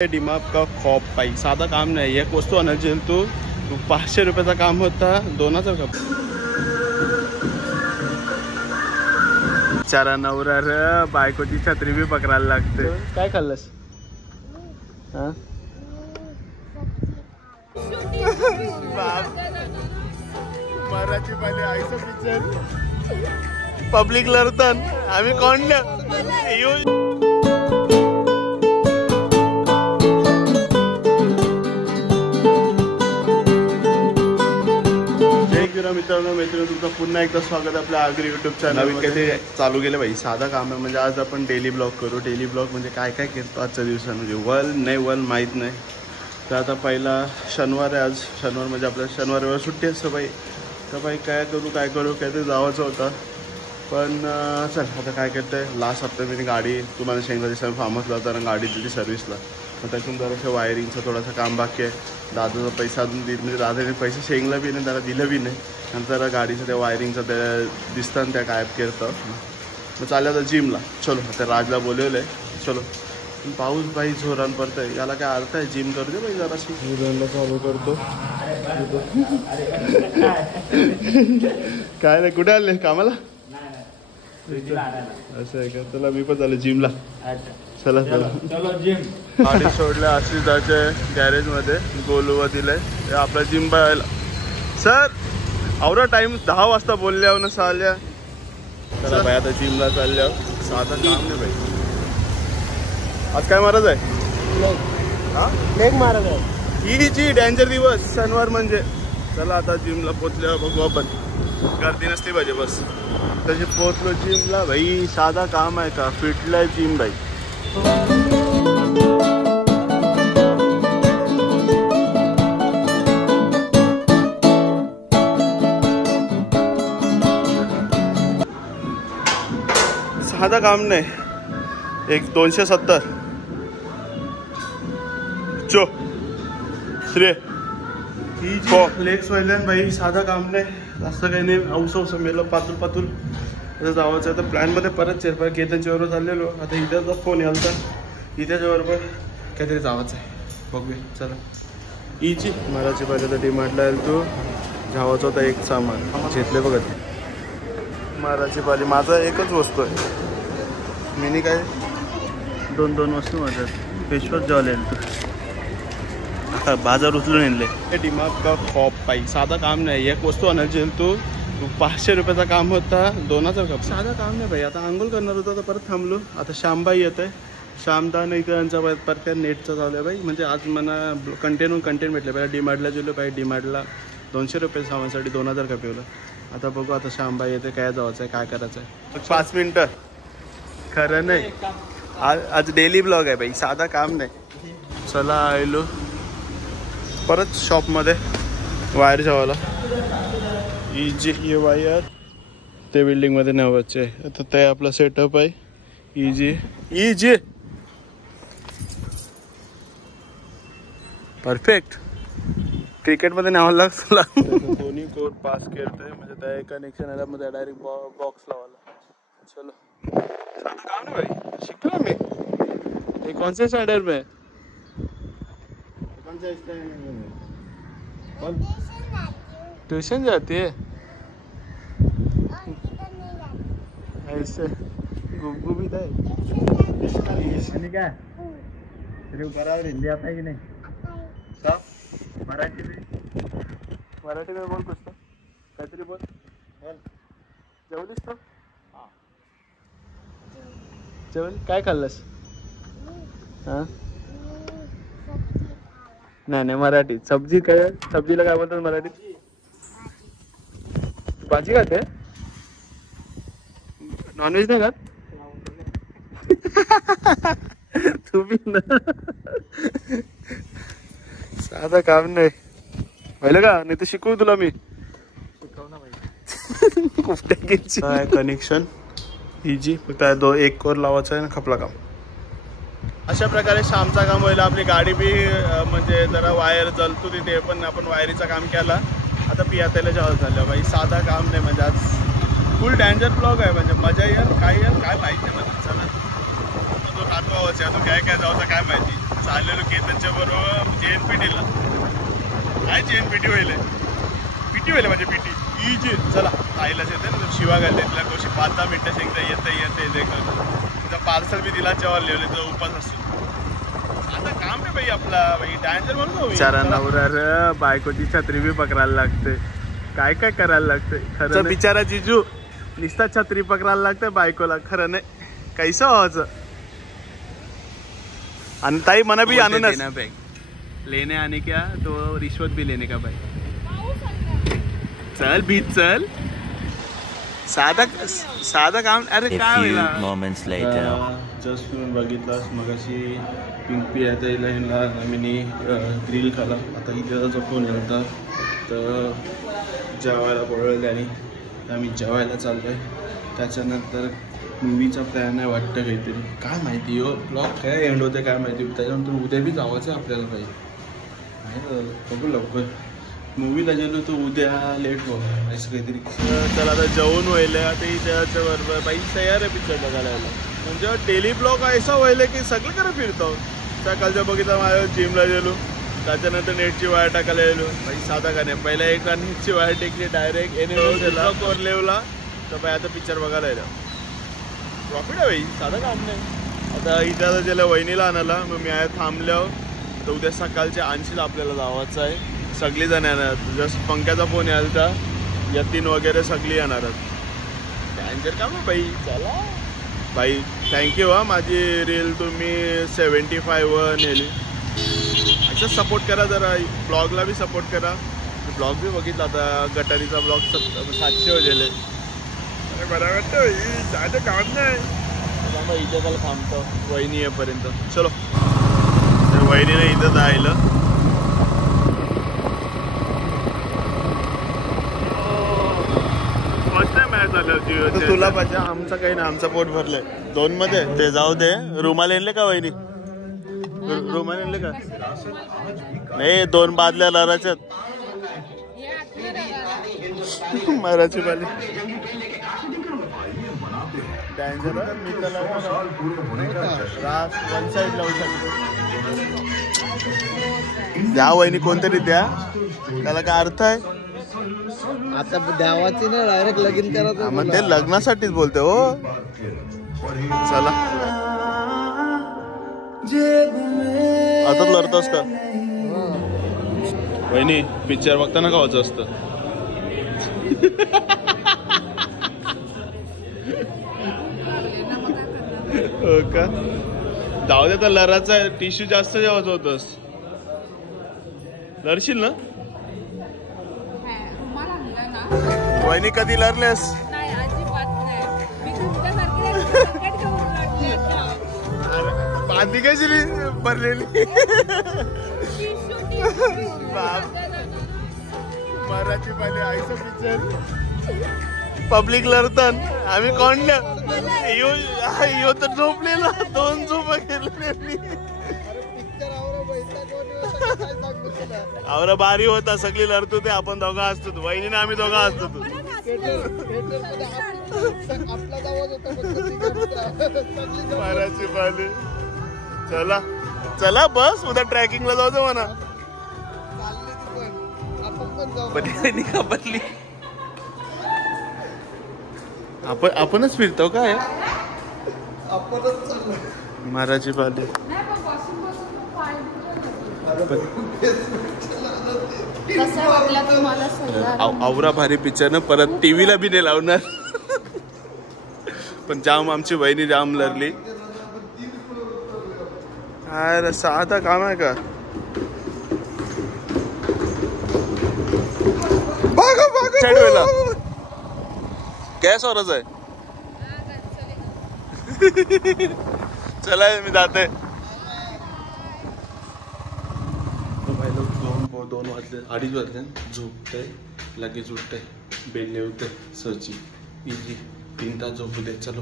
दिमाग का खौफ पाई साधा काम नाही. एक वस्तू आणायची तू 500 रुपयाचा काम होता 2000 का. चारा नवरा र बायकोची छत्री बी पकडायला लागते. काय खाल्लंस? हा मराठी पाली आईचं पिक्चर पब्लिक लढतन आम्ही कोण मित्रांनो तुमचं पुन्हा एकदा स्वागत आपल्या आगरी युट्यूब चॅनल. काहीतरी चालू केलं भाई साधा काम आहे. म्हणजे आज आपण डेली ब्लॉग करू. डेली ब्लॉग म्हणजे काय काय करतो आजच्या दिवसात म्हणजे वल माहीत नाही. तर आता पहिला शनिवार आहे. आज शनिवार म्हणजे आपल्या शनिवारवर सुट्टी असतं बाई. तर बाई काय करू काहीतरी जावायचं होतं. पण चल आता काय करतंय. लास्ट हप्त्यात मी गाडी तुम्हाला शेंगला दिसताना फार्मसला जाताना गाडी दिली सर्व्हिसला. मग त्यातून जरासं वायरिंगचं थोडंसं काम बाकी आहे. दादाचा पैसा अजून म्हणजे दादाने पैसे शेंगला बी नाही त्याला दिलं बी नाही. नंतर गाडीचं त्या वायरिंगचं त्या दिसतं त्या गायब करतं. मग चाललं आता जिमला. चलो आता राजला बोलवलं आहे. चलो पाऊस बाई जोरान पडतंय. याला काय अर्थ आहे. जिम करू दे बाई जराशी. मी फॉलो करतो. काय नाही कुठे आले कामाला असं आहे का. चला मी पण झालं जिमला. चला चला जिम. गाडी सोडल्या आश्रिताच्या गॅरेजमध्ये गोलुवा दिलाय आपला जिम बघायला. सर आवरा टाइम 10 वाजता बोलल्या ना चालल्या. चला भाई आता जिमला चालल्या. साधा काम नाही भाई. आज काय महाराज आहे. लेग महाराज आहे. ही जी डेंजर दिवस शनिवार म्हणजे. चला आता जिमला पोचल्यावर बघू आपण. गर्दी नसली पाहिजे बस. तशी पोचलो जिमला भाई. साधा काम आहे का. फिटलाय जिम भाई. साधा काम नाही. एक 270 चो श्रे ही जी लेग्स व्हायला भाई. साधा काम नाही. जास्त काही नाही. औस मेलं पातूल आता जावायचं. तर प्लॅनमध्ये परत चेरपा केतनच्या बरोबर चाललेलो. आता इथ्याचा फोन याल तर इथ्याच्या बरोबर काहीतरी जावायचं आहे. बघूया चला. इची मराठी पाहिजे तर डीमार्टला येईल. तू जावायचं होता एक सामान घेतले बघा. मराठी पाली माझा एकच वस्तू आहे. मी काय 2 वस्तू माझ्यात. पेशवाच जेवायला येईल तू. बाजार उचलून येईल. दिमाग का खौफ पाई साधा काम नाही. एक वस्तू आणायची तू 500 रुपयाचा काम होता 2000 का. साधा काम नाही भाई. आता आंघोळ करणार होता तर परत थांबलो. आता श्यामबाई येत आहे. श्यामदा नाही तर यांचा परत त्या नेटचं चालू आहे बाई. म्हणजे आज मला कंटेंट भेटले. पहिला डीमार्टला गेलो बाई. डीमार्टला 200 रुपये सामानसाठी 2000 का पिवलं. आता बघू आता श्यामबाई येते. काय जायचं आहे काय करायचं आहे. 5 मिनटं खरं नाही. आज डेली ब्लॉग आहे बाई. साधा काम नाही. चला आलो परत शॉपमध्ये वायर जेवायला. इजी वायर ते बिल्डिंगमध्ये न्यावायचे. आता ते आपला सेटअप आहे. Easy perfect. क्रिकेटमध्ये न्यावं लागतं. दोन्ही कोर्ट पास करते म्हणजे त्या कनेक्शन आला मध्ये डायरेक्ट बॉक्स लावायला. चलो साधा काम नाही भाई. शिकलो मी. ये कौन से स्टैंडर्ड में ट्यूशन जाती है. ऐसे गुबगुबीत आहे. काय बराबर हिंदी आता है की नाही. मराठी में बोल कुछ तो काहीतरी बोल. जेवलीस तो जेवली. काय खाल्लंस. हां नाही मराठीत. सब्जी काय. सब्जीला काय बोलतात मराठीत. भाजी खाते. नॉनव्हेज नाही खात. तुम्ही ना साधा काम नाही पाहिलं का. नाही तर शिकवू तुला मी. शिकव ना भाई. Connection easy. फक्त 1 कोर लावायचं आहे ना खपला काम. अशा प्रकारे शामचा काम व्हायला. आपली गाडी बी म्हणजे जरा वायर जलतो तिथे पण आपण वायरीचं काम केला. आता पियातेला जेव्हा झालं बाई. साधा काम नाही म्हणजे आज फुल डेंजर ब्लॉग आहे. म्हणजे मजा येईल काय माहिती आहे मला. चला खातो आवाज अजून काय काय जाऊ काय माहिती. चाललेलो केतनच्या बरोबर JNPTला. काय JNPT होईल PT होईल म्हणजे PT जी. चला आईलाच येते ना शिवा घालते तिला कशी 5-10 मिनिटं शेंगता येते ते करतो. तिचा पार्सल बी दिला जेव्हा लिहिलं तर उपास असतो. आता काम आहे बाई आपला बाई डान्सर म्हणून बिचारा नवरा बायकोची छत्री बी पकडायला लागते. काय काय करायला लागते खरं. बिचारा जिजू निस्ता छत्री पकडायला लागते बायकोला. खरं नाही कैसं व्हायचं. आणि ताई मना भी आणून लेने आने क्या तो रिश्वत भी लेने का भाई. चल बीच चल साधा काम. अरे काय जस्ट तुम्ही बघितलास मगाशी पिंपी यायला आम्ही ग्रिल खाला. आता इथे फोन येतात तर जेवायला बोलवले आणि आम्ही जेवायला चाललोय. त्याच्यानंतर मूवीचा प्लॅन आहे वाटतं काहीतरी. काय माहिती हो ब्लॉग काय एंड होते काय माहिती. त्याच्यानंतर उद्या बी जावायचं आहे आपल्याला काही बघू लवकर. मूवीला गेलो तर उद्या लेट हो असं काहीतरी. चला आता जेवून व्हायला आता इथे बरोबर बाई तयार आहे पिक्चर बघायला. म्हणजे डेली ब्लॉग असा व्हायला की सगळीकडे फिरतो. सकाळच्या बघितलं माझ्या जिमला गेलो. त्याच्यानंतर नेटची वायर टाकायला गेलो. बाई साधा का नाही पहिला एक नेटची वायर टेकली डायरेक्ट एने कोरलेवला तर बाई आता पिक्चर बघायला येईल. प्रॉफिट आहे बाई साधा काम नाही. आता इथे आता त्याला वहिनीला आणायला मग मी आहे थांबल्यावर तर उद्या सकाळच्या 80 आपल्याला जावायचं आहे. सगळी जण येणार. जस्ट पंख्याचा फोन यायला तर यतीन वगैरे सगळी येणारच. डान्सर काम आहे बाई. चला बाई थँक्यू हा माझी रील तुम्ही 75 नेली. असं सपोर्ट करा जरा. ब्लॉगला बी सपोर्ट करा. ब्लॉग बी बघितला आता गटारीचा ब्लॉग 700 होलेले. अरे बरं वाटतं जायचं काम नाही. इथे त्याला थांबतो वहिनी येईपर्यंत. चलो वहिनीने इथं जायला. तुला पाहिजे आमचं काही नाही. आमचं पोट भरलंय 2 मध्ये. ते जाऊ दे. रुमाल आणले का वहिनी. रुमाल आणले का नाही. 2 बादल्या लाराच्यात माराची बाली. वन साईड लावू शकतो. द्या वहिनी कोणतरी द्या. त्याला काय अर्थ आहे. आता द्यावाची ना डायरेक्ट लगीन करायचं. मग ते लग्नासाठीच बोलते हो. चला आता लढतोस का वहिनी. पिक्चर बघताना खावायचं असतं. हो का जाऊ दे तर लराचा टिश्यू जास्त जेवायचं होतस. लढशील ना वहिनी. कधी लढलेस. बांधी कशी भरलेली. मराठी पाहिजे आईचं पिक्चर पब्लिक लढतात. आम्ही कोण यो तर झोपलेला. 2 झोपा केले. आवरा बारी होता सगळी लढतो ते आपण दोघं असतो. वहिनीने आम्ही दोघं असतो. मराठी पाहिजे. चला चला बस उद्या ट्रॅकिंगला जाऊ म्हणा. बदली आपणच फिरतो काय. महाराजी पाले आवरा भारी पिक्चर ना. परत टीव्हीला बी नाही लावणार. पण जाम आमची बहिणी जाम लढली. अरे साधा काम आहे का. चढवेला गॅस वरच आहे. चला मी जाते. 2 वाजले 2:30 वाजले. झोपतंय लगेच उठतंय. बेल होते सची इजी 3 तास झोपू दे. चलो